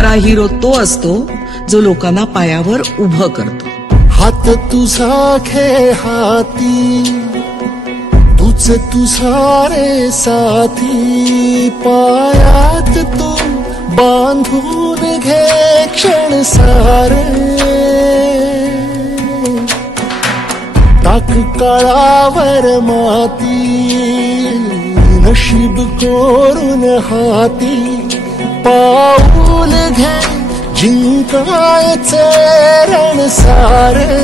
खरा हिरो तो असतो जो लोकांना पायावर उभं करतो. हात तुझा खे हाती, तुझ तुझा रे साथी, पायात तू बांधून घे क्षण सारे. टाक काळावर माती, नशीब कोरून हाती, पाऊल घे जिंकायचे रण सारे.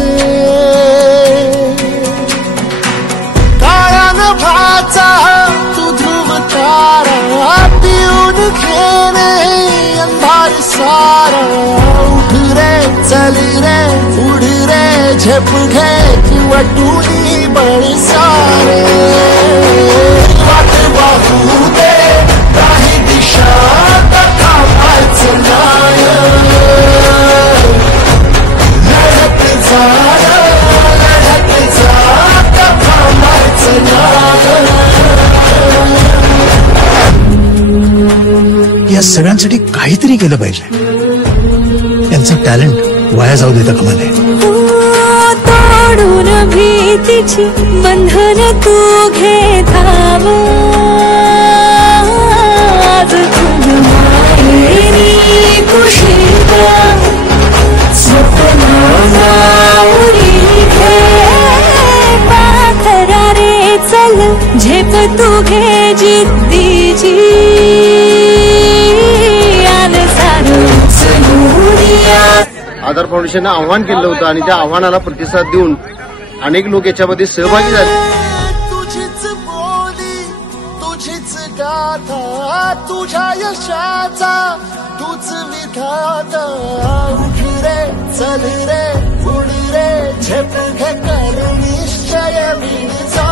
काळा नभाचा तू ध्रुव तारा, पिऊन घेणे अंधार सारा. उठ रे चल रे उड रे झेप घे वटुनी बळ सारे. वाट वाहू दे काही दिशा थांबायचं नाय. लढत जा थांबायचं नाय. या सगळ्यांसाठी काहीतरी केलं पाहिजे. यांचं टॅलेंट वाया जाऊ देता कामा नये. तोडून भीतीची बंधन तू घे धाव. आज तुझ मायेनी कुशीला स्वप्नाला उडी घे. पाखरा रे चल झेप तू घे जिद्दीची. आधार फाउंडेशनने आव्हान केलं होतं आणि त्या आव्हानाला प्रतिसाद देऊन अनेक लोक याच्यामध्ये सहभागी झाले. तुझीच बोली तुझीच गाथा, तुझ्या यशाचा तूच विधाता. उठ रे चल रे उड रे झेप घे कर निश्चय विण जा.